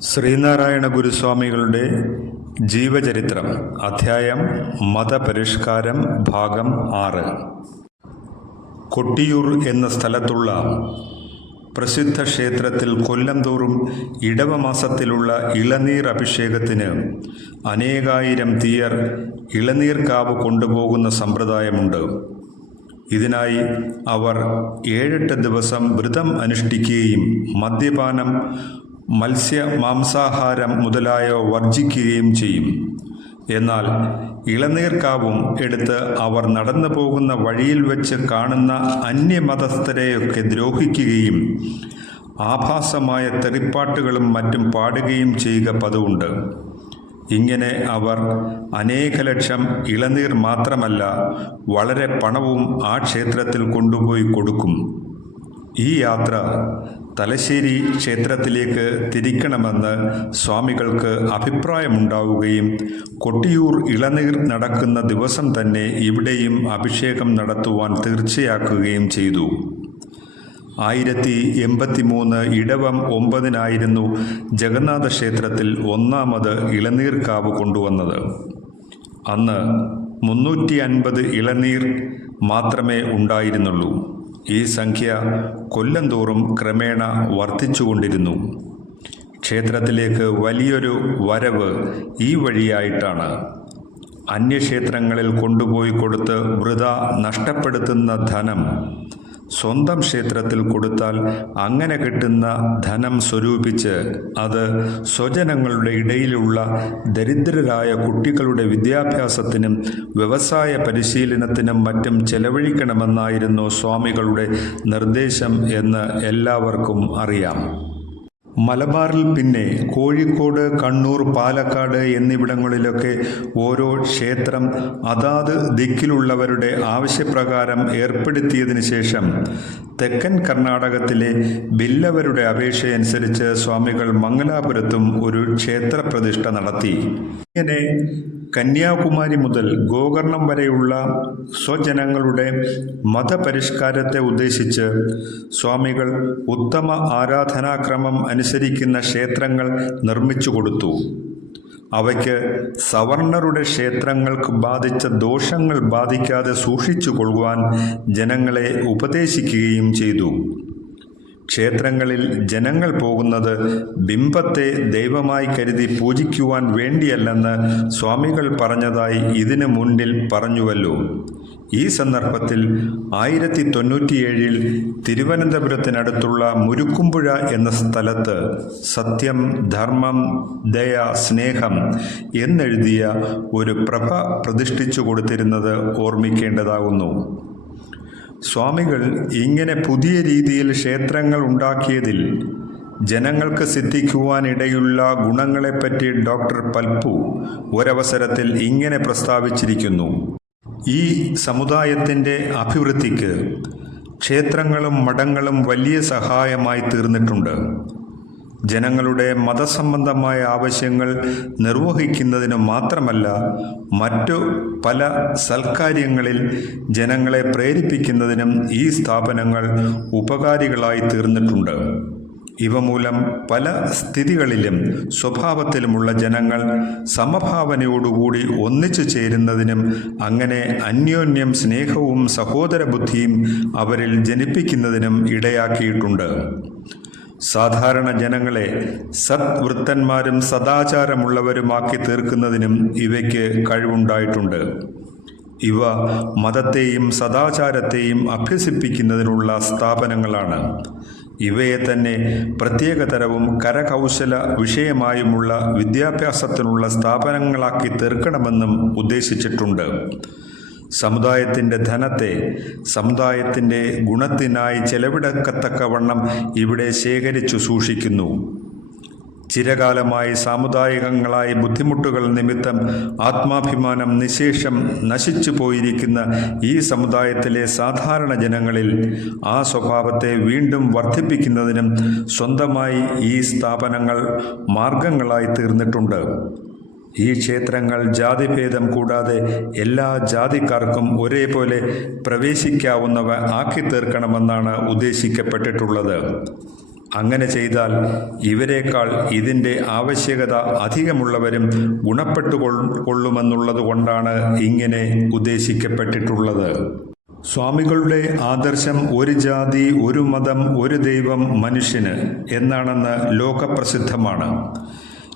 ശ്രീനാരായണ ഗുരുസ്വാമികളുടെ ജീവചരിത്രം അധ്യായം മതപരിഷ്കാരം ഭാഗം ആറ്. കൊട്ടിയൂർ എന്ന സ്ഥലത്തുള്ള പ്രസിദ്ധ ക്ഷേത്രത്തിൽ കൊല്ലം തോറും ഇടവമാസത്തിലുള്ള ഇളനീർ അഭിഷേകത്തിന് അനേകായിരം തീയർ ഇളനീർക്കാവ് കൊണ്ടുപോകുന്ന സമ്പ്രദായമുണ്ട്. ഇതിനായി അവർ ഏഴെട്ട് ദിവസം വ്രതം അനുഷ്ഠിക്കുകയും മദ്യപാനം മത്സ്യ മാംസാഹാരം മുതലായവ വർജിക്കുകയും ചെയ്യും. എന്നാൽ ഇളനീർക്കാവും എടുത്ത് അവർ നടന്നു പോകുന്ന വഴിയിൽ വെച്ച് കാണുന്ന അന്യമതസ്ഥരെയൊക്കെ ദ്രോഹിക്കുകയും ആഭാസമായ തെറിപ്പാട്ടുകളും മറ്റും പാടുകയും ചെയ്യുക പതിവുണ്ട്. ഇങ്ങനെ അവർ അനേക ലക്ഷം ഇളനീർ മാത്രമല്ല വളരെ പണവും ആ ക്ഷേത്രത്തിൽ കൊണ്ടുപോയി കൊടുക്കും. ഈ യാത്ര തലശ്ശേരി ക്ഷേത്രത്തിലേക്ക് തിരിക്കണമെന്ന് സ്വാമികൾക്ക് അഭിപ്രായമുണ്ടാവുകയും കൊട്ടിയൂർ ഇളനീർ നടക്കുന്ന ദിവസം തന്നെ ഇവിടെയും അഭിഷേകം നടത്തുവാൻ തീർച്ചയാക്കുകയും ചെയ്തു. ആയിരത്തി എൺപത്തി മൂന്ന് ഇടവം ഒമ്പതിനായിരുന്നു ജഗന്നാഥ ക്ഷേത്രത്തിൽ ഒന്നാമത് ഇളനീർക്കാവ് കൊണ്ടുവന്നത്. അന്ന് മുന്നൂറ്റി അൻപത് ഇളനീർ മാത്രമേ ഉണ്ടായിരുന്നുള്ളൂ. ഈ സംഖ്യ കൊല്ലം തോറും ക്രമേണ വർദ്ധിച്ചുകൊണ്ടിരുന്നു. ക്ഷേത്രത്തിലേക്ക് വലിയൊരു വരവ് ഈ വഴിയായിട്ടാണ്. അന്യക്ഷേത്രങ്ങളിൽ കൊണ്ടുപോയി കൊടുത്ത് വൃത നഷ്ടപ്പെടുത്തുന്ന ധനം സ്വന്തം ക്ഷേത്രത്തിൽ കൊടുത്താൽ അങ്ങനെ കിട്ടുന്ന ധനം സ്വരൂപിച്ച് അത് സ്വജനങ്ങളുടെ ഇടയിലുള്ള ദരിദ്രരായ കുട്ടികളുടെ വിദ്യാഭ്യാസത്തിനും വ്യവസായ പരിശീലനത്തിനും മറ്റും ചെലവഴിക്കണമെന്നായിരുന്നു സ്വാമികളുടെ നിർദ്ദേശം എന്ന് എല്ലാവർക്കും അറിയാം. മലബാറിൽ പിന്നെ കോഴിക്കോട് കണ്ണൂർ പാലക്കാട് എന്നിവിടങ്ങളിലൊക്കെ ഓരോ ക്ഷേത്രം അതാത് ദിക്കിലുള്ളവരുടെ ആവശ്യപ്രകാരം ഏർപ്പെടുത്തിയതിനു ശേഷം തെക്കൻ കർണാടകത്തിലെ ബില്ലവരുടെ അപേക്ഷയനുസരിച്ച് സ്വാമികൾ മംഗലാപുരത്തും ഒരു ക്ഷേത്ര പ്രതിഷ്ഠ നടത്തി. ഇങ്ങനെ കന്യാകുമാരി മുതൽ ഗോകർണം വരെയുള്ള സ്വജനങ്ങളുടെ മതപരിഷ്കാരത്തെ ഉദ്ദേശിച്ച് സ്വാമികൾ ഉത്തമ ആരാധനാക്രമം അനുസരിക്കുന്ന ക്ഷേത്രങ്ങൾ നിർമ്മിച്ചു കൊടുത്തു. അവയ്ക്ക് സവർണരുടെ ക്ഷേത്രങ്ങൾക്ക് ബാധിച്ച ദോഷങ്ങൾ ബാധിക്കാതെ സൂക്ഷിച്ചു കൊള്ളുവാൻ ജനങ്ങളെ ഉപദേശിക്കുകയും ചെയ്തു. ക്ഷേത്രങ്ങളിൽ ജനങ്ങൾ പോകുന്നത് ബിംബത്തെ ദൈവമായി കരുതി പൂജിക്കുവാൻ വേണ്ടിയല്ലെന്ന് സ്വാമികൾ പറഞ്ഞതായി ഇതിനു മുന്നിൽ പറഞ്ഞുവല്ലോ. ഈ സന്ദർഭത്തിൽ ആയിരത്തി തൊണ്ണൂറ്റിയേഴിൽ തിരുവനന്തപുരത്തിനടുത്തുള്ള മുരുക്കുമ്പുഴ എന്ന സ്ഥലത്ത് സത്യം ധർമ്മം ദയ സ്നേഹം എന്നെഴുതിയ ഒരു പ്രഭ പ്രതിഷ്ഠിച്ചു കൊടുത്തിരുന്നത് ഓർമ്മിക്കേണ്ടതാകുന്നു. സ്വാമികൾ ഇങ്ങനെ പുതിയ രീതിയിൽ ക്ഷേത്രങ്ങൾ ഉണ്ടാക്കിയതിൽ ജനങ്ങൾക്ക് സിദ്ധിക്കുവാനിടയുള്ള ഗുണങ്ങളെപ്പറ്റി ഡോക്ടർ പൽപ്പു ഒരവസരത്തിൽ ഇങ്ങനെ പ്രസ്താവിച്ചിരിക്കുന്നു. ഈ സമുദായത്തിന്റെ അഭിവൃദ്ധിക്ക് ക്ഷേത്രങ്ങളും മഠങ്ങളും വലിയ സഹായമായി തീർന്നിട്ടുണ്ട്. ജനങ്ങളുടെ മതസംബന്ധമായ ആവശ്യങ്ങൾ നിർവഹിക്കുന്നതിന് മാത്രമല്ല മറ്റു പല സൽക്കാര്യങ്ങളിൽ ജനങ്ങളെ പ്രേരിപ്പിക്കുന്നതിനും ഈ സ്ഥാപനങ്ങൾ ഉപകാരികളായി തീർന്നിട്ടുണ്ട്. ഇവ മൂലം പല സ്ഥിതികളിലും സ്വഭാവത്തിലുമുള്ള ജനങ്ങൾ സമഭാവനയോടുകൂടി ഒന്നിച്ചു ചേരുന്നതിനും അങ്ങനെ അന്യോന്യം സ്നേഹവും സഹോദര ബുദ്ധിയും അവരിൽ ജനിപ്പിക്കുന്നതിനും ഇടയാക്കിയിട്ടുണ്ട്. സാധാരണ ജനങ്ങളെ സത്വൃത്തന്മാരും സദാചാരമുള്ളവരുമാക്കി തീർക്കുന്നതിനും ഇവയ്ക്ക് കഴിവുണ്ടായിട്ടുണ്ട്. ഇവ മതത്തെയും സദാചാരത്തെയും അഭ്യസിപ്പിക്കുന്നതിനുള്ള സ്ഥാപനങ്ങളാണ്. ഇവയെ തന്നെ പ്രത്യേകതരവും കരകൗശല വിഷയമായുമുള്ള വിദ്യാഭ്യാസത്തിനുള്ള സ്ഥാപനങ്ങളാക്കി തീർക്കണമെന്നും ഉദ്ദേശിച്ചിട്ടുണ്ട്. സമുദായത്തിന്റെ ധനത്തെ സമുദായത്തിന്റെ ഗുണത്തിനായി ചെലവിടക്കത്തക്കവണ്ണം ഇവിടെ ശേഖരിച്ചു സൂക്ഷിക്കുന്നു. ചിരകാലമായി സാമുദായികങ്ങളായി ബുദ്ധിമുട്ടുകൾ നിമിത്തം ആത്മാഭിമാനം നിശേഷം നശിച്ചു പോയിരിക്കുന്ന ഈ സമുദായത്തിലെ സാധാരണ ജനങ്ങളിൽ ആ സ്വഭാവത്തെ വീണ്ടും വർദ്ധിപ്പിക്കുന്നതിനും സ്വന്തമായി ഈ സ്ഥാപനങ്ങൾ മാർഗങ്ങളായി തീർന്നിട്ടുണ്ട്. ഈ ക്ഷേത്രങ്ങൾ ജാതിഭേദം കൂടാതെ എല്ലാ ജാതിക്കാർക്കും ഒരേപോലെ പ്രവേശിക്കാവുന്നവ ആക്കി തീർക്കണമെന്നാണ് ഉദ്ദേശിക്കപ്പെട്ടിട്ടുള്ളത്. അങ്ങനെ ചെയ്താൽ ഇവരെക്കാൾ ഇതിന്റെ ആവശ്യകത അധികമുള്ളവരും ഗുണപ്പെട്ടു കൊള്ളുമെന്നുള്ളത് കൊണ്ടാണ് ഇങ്ങനെ ഉദ്ദേശിക്കപ്പെട്ടിട്ടുള്ളത്. സ്വാമികളുടെ ആദർശം ഒരു ജാതി ഒരു മതം ഒരു ദൈവം മനുഷ്യന് എന്നാണെന്ന് ലോകപ്രസിദ്ധമാണ്.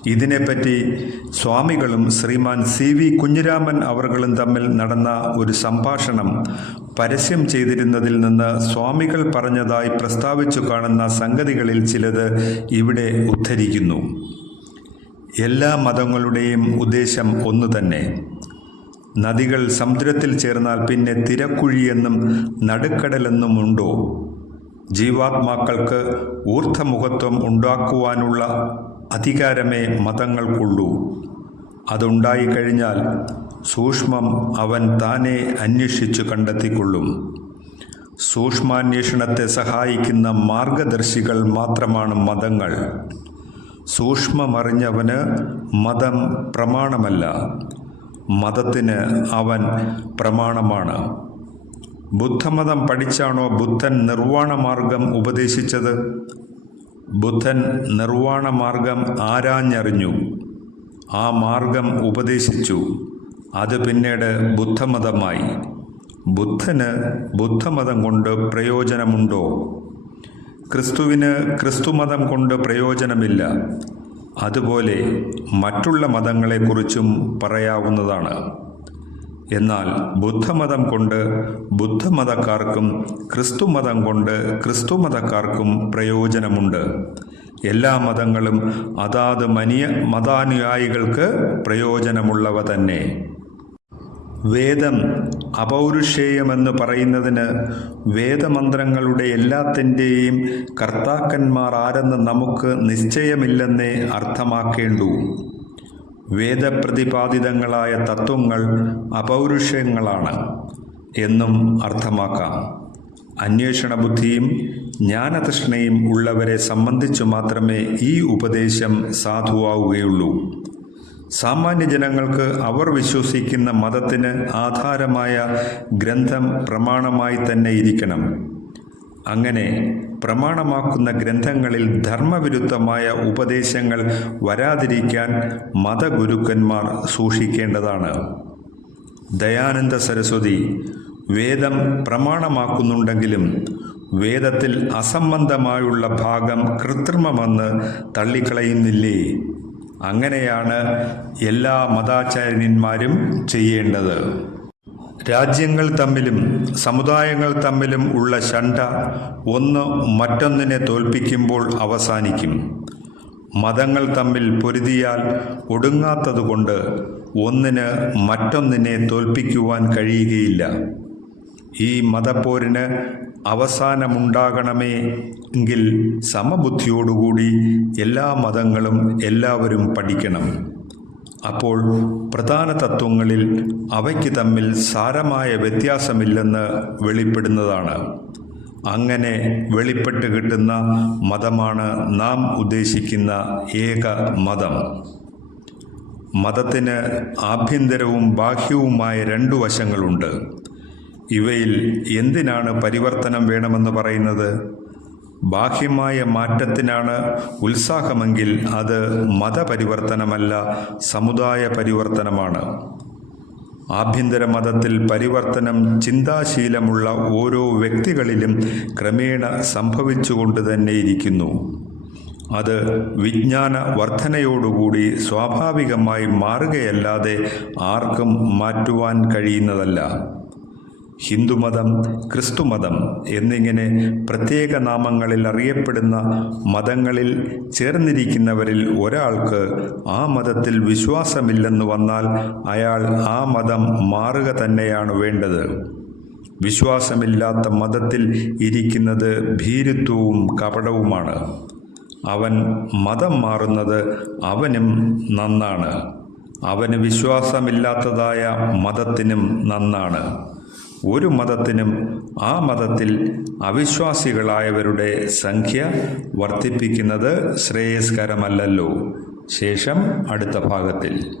ഇതിനെപ്പറ്റി സ്വാമികളും ശ്രീമാൻ സി വി കുഞ്ഞിരാമൻ അവർകളും തമ്മിൽ നടന്ന ഒരു സംഭാഷണം പരസ്യം ചെയ്തിരുന്നതിൽ നിന്ന് സ്വാമികൾ പറഞ്ഞതായി പ്രസ്താവിച്ചു കാണുന്ന സംഗതികളിൽ ചിലത് ഇവിടെ ഉദ്ധരിക്കുന്നു. എല്ലാ മതങ്ങളുടെയും ഉദ്ദേശം ഒന്നു തന്നെ. നദികൾ സമുദ്രത്തിൽ ചേർന്നാൽ പിന്നെ തിരക്കുഴിയെന്നും നടുക്കടലെന്നും ഉണ്ടോ? ജീവാത്മാക്കൾക്ക് ഊർദ്ധമുഖത്വം ഉണ്ടാക്കുവാനുള്ള അധികാരമേ മതങ്ങൾക്കുള്ളൂ. അതുണ്ടായിക്കഴിഞ്ഞാൽ സൂക്ഷ്മം അവൻ താനെ അന്വേഷിച്ചു കണ്ടെത്തിക്കൊള്ളും. സൂക്ഷ്മാന്വേഷണത്തെ സഹായിക്കുന്ന മാർഗദർശികൾ മാത്രമാണ് മതങ്ങൾ. സൂക്ഷ്മമറിഞ്ഞവന് മതം പ്രമാണമല്ല. മതത്തിന് അവൻ പ്രമാണമാണ്. ബുദ്ധമതം പഠിച്ചാണോ ബുദ്ധൻ നിർവാണ മാർഗം ഉപദേശിച്ചത്? ബുദ്ധൻ നിർവാണ മാർഗം ആരാഞ്ഞറിഞ്ഞു. ആ മാർഗം ഉപദേശിച്ചു. അത് പിന്നീട് ബുദ്ധമതമായി. ബുദ്ധന് ബുദ്ധമതം കൊണ്ട് പ്രയോജനമുണ്ടോ? ക്രിസ്തുവിന് ക്രിസ്തുമതം കൊണ്ട് പ്രയോജനമില്ല. അതുപോലെ മറ്റുള്ള മതങ്ങളെക്കുറിച്ചും പറയാവുന്നതാണ്. എന്നാൽ ബുദ്ധമതം കൊണ്ട് ബുദ്ധമതക്കാർക്കും ക്രിസ്തുമതം കൊണ്ട് ക്രിസ്തുമതക്കാർക്കും പ്രയോജനമുണ്ട്. എല്ലാ മതങ്ങളും അതാത് മനിയ മതാനുയായികൾക്ക് പ്രയോജനമുള്ളവ തന്നെ. വേദം അപൗരുഷേയമെന്ന് പറയുന്നതിന് വേദമന്ത്രങ്ങളുടെ എല്ലാത്തിന്റെയും കർത്താക്കന്മാർ ആരെന്ന് നമുക്ക് നിശ്ചയമില്ലെന്നേ അർത്ഥമാക്കേണ്ടൂ. വേദപ്രതിപാദിതങ്ങളായ തത്വങ്ങൾ അപൗരുഷങ്ങളാണ് എന്നും അർത്ഥമാക്കാം. അന്വേഷണ ബുദ്ധിയും ജ്ഞാനതൃഷ്ണയും ഉള്ളവരെ സംബന്ധിച്ചു മാത്രമേ ഈ ഉപദേശം സാധുവാവുകയുള്ളൂ. സാമാന്യ ജനങ്ങൾക്ക് അവർ വിശ്വസിക്കുന്ന മതത്തിന് ആധാരമായ ഗ്രന്ഥം പ്രമാണമായി തന്നെ ഇരിക്കണം. അങ്ങനെ പ്രമാണമാക്കുന്ന ഗ്രന്ഥങ്ങളിൽ ധർമ്മവിരുദ്ധമായ ഉപദേശങ്ങൾ വരാതിരിക്കാൻ മതഗുരുക്കന്മാർ സൂക്ഷിക്കേണ്ടതാണ്. ദയാനന്ദ സരസ്വതി വേദം പ്രമാണമാക്കുന്നുണ്ടെങ്കിലും വേദത്തിൽ അസംബന്ധമായുള്ള ഭാഗം കൃത്രിമമെന്ന് തള്ളിക്കളയുന്നില്ലേ? അങ്ങനെയാണ് എല്ലാ മതാചാര്യന്മാരും ചെയ്യേണ്ടത്. രാജ്യങ്ങൾ തമ്മിലും സമുദായങ്ങൾ തമ്മിലും ഉള്ള ശണ്ട ഒന്ന് മറ്റൊന്നിനെ തോൽപ്പിക്കുമ്പോൾ അവസാനിക്കും. മതങ്ങൾ തമ്മിൽ പൊരുതിയാൽ ഒടുങ്ങാത്തതുകൊണ്ട് ഒന്നിന് മറ്റൊന്നിനെ തോൽപ്പിക്കുവാൻ കഴിയുകയില്ല. ഈ മതപ്പോരിന് അവസാനമുണ്ടാകണമേ എങ്കിൽ സമബുദ്ധിയോടുകൂടി എല്ലാ മതങ്ങളും എല്ലാവരും പഠിക്കണം. അപ്പോൾ പ്രധാന തത്വങ്ങളിൽ അവയ്ക്ക് തമ്മിൽ സാരമായ വ്യത്യാസമില്ലെന്ന് വെളിപ്പെടുന്നതാണ്. അങ്ങനെ വെളിപ്പെട്ട് കിട്ടുന്ന മതമാണ് നാം ഉദ്ദേശിക്കുന്ന ഏക മതം. മതത്തിന് ആഭ്യന്തരവും ബാഹ്യവുമായ രണ്ടു വശങ്ങളുണ്ട്. ഇവയിൽ എന്തിനാണ് പരിവർത്തനം വേണമെന്ന് പറയുന്നത്? ബാഹ്യമായ മാറ്റത്തിനാണ് ഉത്സാഹമെങ്കിൽ അത് മതപരിവർത്തനമല്ല സമുദായ പരിവർത്തനമാണ്. ആഭ്യന്തര മതത്തിൽ പരിവർത്തനം ചിന്താശീലമുള്ള ഓരോ വ്യക്തികളിലും ക്രമേണ സംഭവിച്ചുകൊണ്ട് തന്നെയിരിക്കുന്നു. അത് വിജ്ഞാന വർധനയോടുകൂടി സ്വാഭാവികമായി മാറുകയല്ലാതെ ആർക്കും മാറ്റുവാൻ കഴിയുന്നതല്ല. ഹിന്ദുമതം ക്രിസ്തുമതം എന്നിങ്ങനെ പ്രത്യേക നാമങ്ങളിൽ അറിയപ്പെടുന്ന മതങ്ങളിൽ ചേർന്നിരിക്കുന്നവരിൽ ഒരാൾക്ക് ആ മതത്തിൽ വിശ്വാസമില്ലെന്ന് വന്നാൽ അയാൾ ആ മതം മാറുക തന്നെയാണ് വേണ്ടത്. വിശ്വാസമില്ലാത്ത മതത്തിൽ ഇരിക്കുന്നത് ഭീരുത്വവും കപടവുമാണ്. അവൻ മതം മാറുന്നത് അവനും നന്നാണ്. അവന് വിശ്വാസമില്ലാത്തതായ മതത്തിനും നന്നാണ്. ഒരു മതത്തിനും ആ മതത്തിൽ അവിശ്വാസികളായവരുടെ സംഖ്യ വർദ്ധിപ്പിക്കുന്നത് ശ്രേയസ്കരമല്ലല്ലോ. ശേഷം അടുത്ത ഭാഗത്തിൽ.